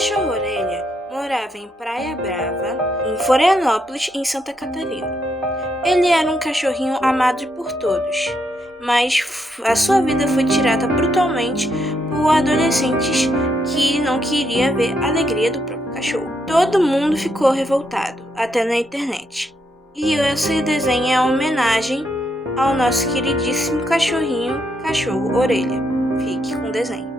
cachorro Orelha morava em Praia Brava, em Florianópolis, em Santa Catarina. Ele era um cachorrinho amado por todos, mas a sua vida foi tirada brutalmente por adolescentes que não queriam ver a alegria do próprio cachorro. Todo mundo ficou revoltado, até na internet. E esse desenho é uma homenagem ao nosso queridíssimo cachorro Orelha. Fique com o desenho.